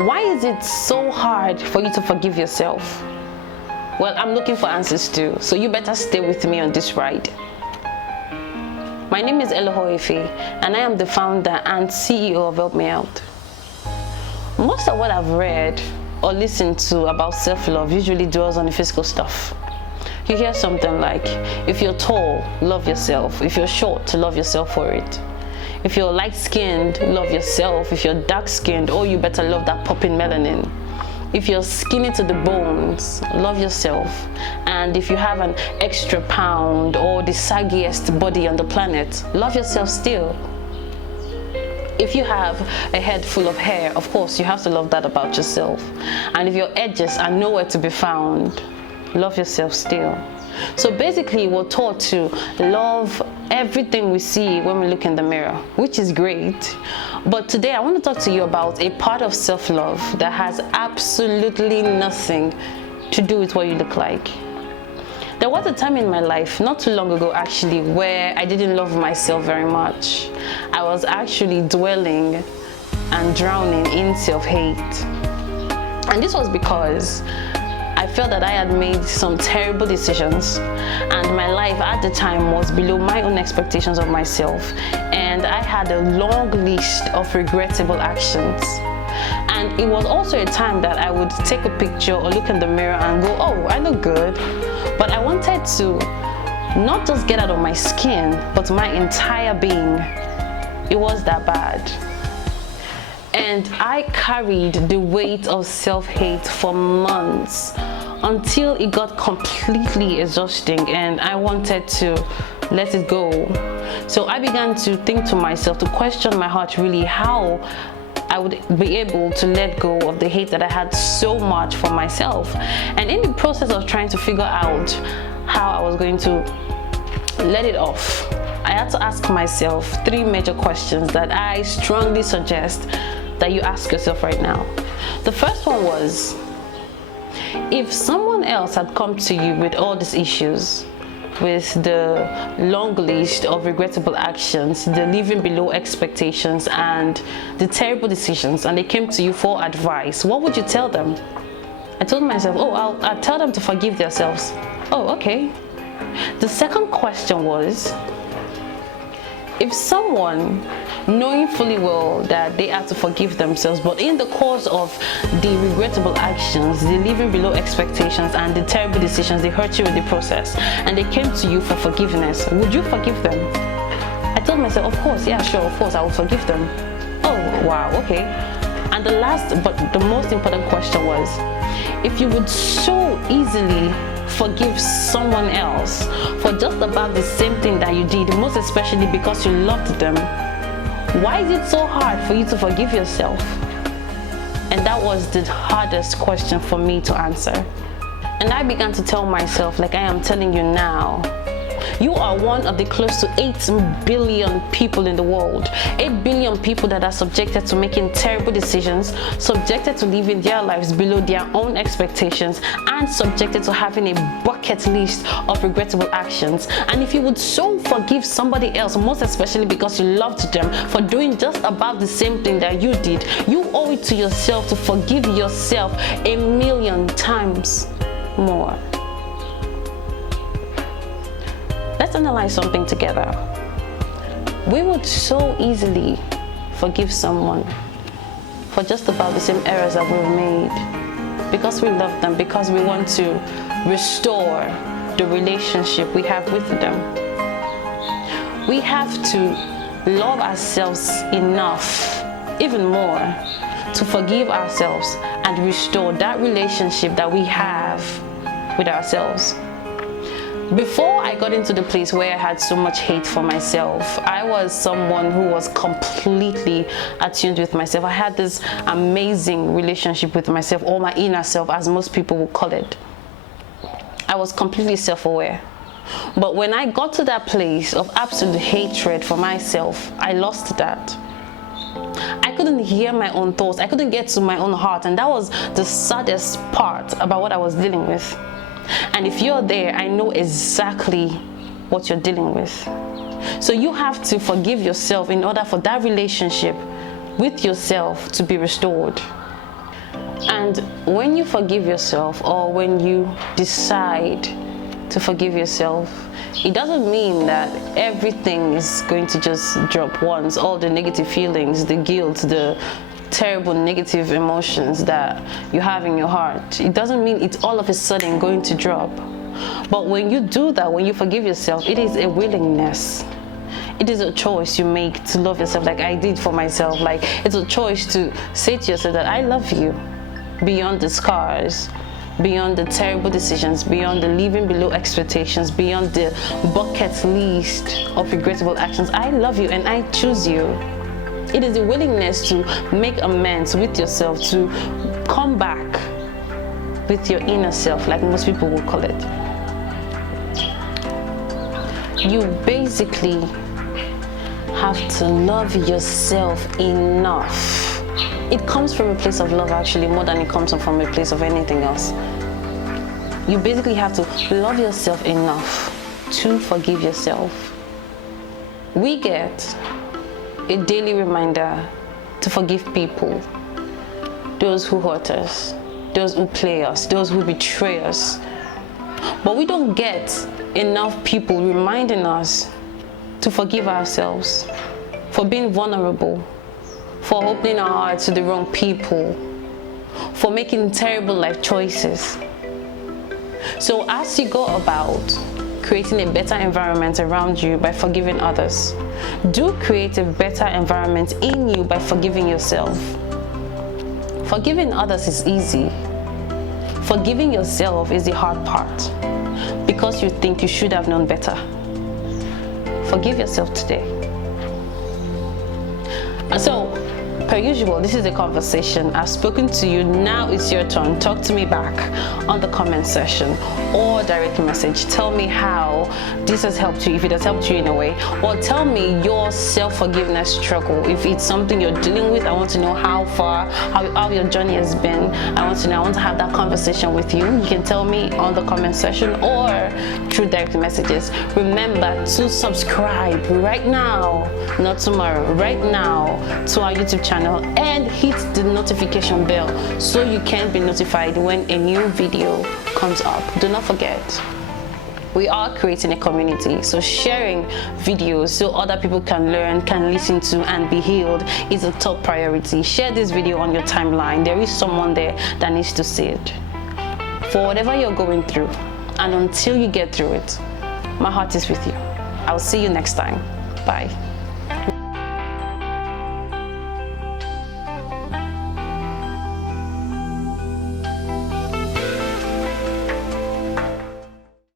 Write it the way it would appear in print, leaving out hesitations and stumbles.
Why is it so hard for you to forgive yourself? Well, I'm looking for answers too, so you better stay with me on this ride. My name is Elohoefe, and I am the founder and CEO of HelpMeOut. Most of what I've read or listened to about self-love usually dwells on the physical stuff. You hear something like, if you're tall, love yourself. If you're short, love yourself for it. If you're light-skinned, love yourself. If you're dark-skinned, oh, you better love that popping melanin. If you're skinny to the bones, love yourself. And if you have an extra pound or the saggiest body on the planet, love yourself still. If you have a head full of hair, of course, you have to love that about yourself. And if your edges are nowhere to be found, love yourself still. So basically, we're taught to love everything we see when we look in the mirror, which is great. But today I want to talk to you about a part of self-love that has absolutely nothing to do with what you look like. There was a time in my life, not too long ago actually, where I didn't love myself very much. I was actually dwelling and drowning in self-hate. And this was because I felt that I had made some terrible decisions, and my life at the time was below my own expectations of myself, and I had a long list of regrettable actions. And it was also a time that I would take a picture or look in the mirror and go, oh, I look good. But I wanted to not just get out of my skin, but my entire being. It was that bad. And I carried the weight of self-hate for months until it got completely exhausting and I wanted to let it go. So I began to think to myself, to question my heart really, how I would be able to let go of the hate that I had so much for myself. And in the process of trying to figure out how I was going to let it off, I had to ask myself 3 major questions that I strongly suggest that you ask yourself right now. The first one was, if someone else had come to you with all these issues, with the long list of regrettable actions, the living below expectations, and the terrible decisions, and they came to you for advice, what would you tell them? I told myself, oh, I'll tell them to forgive themselves. Oh, okay. The second question was, if someone, knowing fully well that they have to forgive themselves, but in the course of the regrettable actions, the living below expectations, and the terrible decisions, they hurt you in the process, and they came to you for forgiveness, would you forgive them? I told myself, of course, yeah, sure, of course, I will forgive them. Oh, wow, okay. And the last, but the most important question was, if you would so easily forgive someone else for just about the same thing that you did, most especially because you loved them, why is it so hard for you to forgive yourself? And that was the hardest question for me to answer. And I began to tell myself, like I am telling you now, you are one of the close to 8 billion people in the world. 8 billion people that are subjected to making terrible decisions, subjected to living their lives below their own expectations, and subjected to having a bucket list of regrettable actions. And if you would so forgive somebody else, most especially because you loved them, for doing just about the same thing that you did, you owe it to yourself to forgive yourself 1,000,000 times more. Let's analyze something together. We would so easily forgive someone for just about the same errors that we've made because we love them, because we want to restore the relationship we have with them. We have to love ourselves enough, even more, to forgive ourselves and restore that relationship that we have with ourselves. Before I got into the place where I had so much hate for myself, I was someone who was completely attuned with myself. I had this amazing relationship with myself, or my inner self, as most people would call it. I was completely self-aware. But when I got to that place of absolute hatred for myself, I lost that. I couldn't hear my own thoughts. I couldn't get to my own heart. And that was the saddest part about what I was dealing with. And if you're there, I know exactly what you're dealing with. So you have to forgive yourself in order for that relationship with yourself to be restored. And when you forgive yourself, or when you decide to forgive yourself, it doesn't mean that everything is going to just drop once. All the negative feelings, the guilt, the terrible negative emotions that you have in your heart, it doesn't mean it's all of a sudden going to drop. But when you do that, when you forgive yourself, it is a willingness. It is a choice you make to love yourself, like I did for myself. Like, it's a choice to say to yourself that I love you beyond the scars, beyond the terrible decisions, beyond the living below expectations, beyond the bucket list of regrettable actions. I love you and I choose you. It is a willingness to make amends with yourself, to come back with your inner self, like most people will call it. You basically have to love yourself enough. It comes from a place of love, actually, more than it comes from a place of anything else. You basically have to love yourself enough to forgive yourself. We get a daily reminder to forgive people, those who hurt us, those who play us, those who betray us. But we don't get enough people reminding us to forgive ourselves for being vulnerable, for opening our hearts to the wrong people, for making terrible life choices. So as you go about creating a better environment around you by forgiving others, do create a better environment in you by forgiving yourself. Forgiving others is easy. Forgiving yourself is the hard part, because you think you should have known better. Forgive yourself today. And so, per usual, this is a conversation. I've spoken to you. Now it's your turn. Talk to me back on the comment section or direct message. Tell me how this has helped you, if it has helped you in a way, or tell me your self-forgiveness struggle. If it's something you're dealing with, I want to know how far, how your journey has been. I want to know. I want to have that conversation with you. You can tell me on the comment section or through direct messages. Remember to subscribe right now, not tomorrow, right now, to our YouTube channel, and hit the notification bell so you can be notified when a new video comes up. Do not forget, we are creating a community, so sharing videos so other people can learn, can listen to, and be healed is a top priority. Share this video on your timeline. There is someone there that needs to see it. For whatever you're going through, and until you get through it, my heart is with you. I'll see you next time. Bye.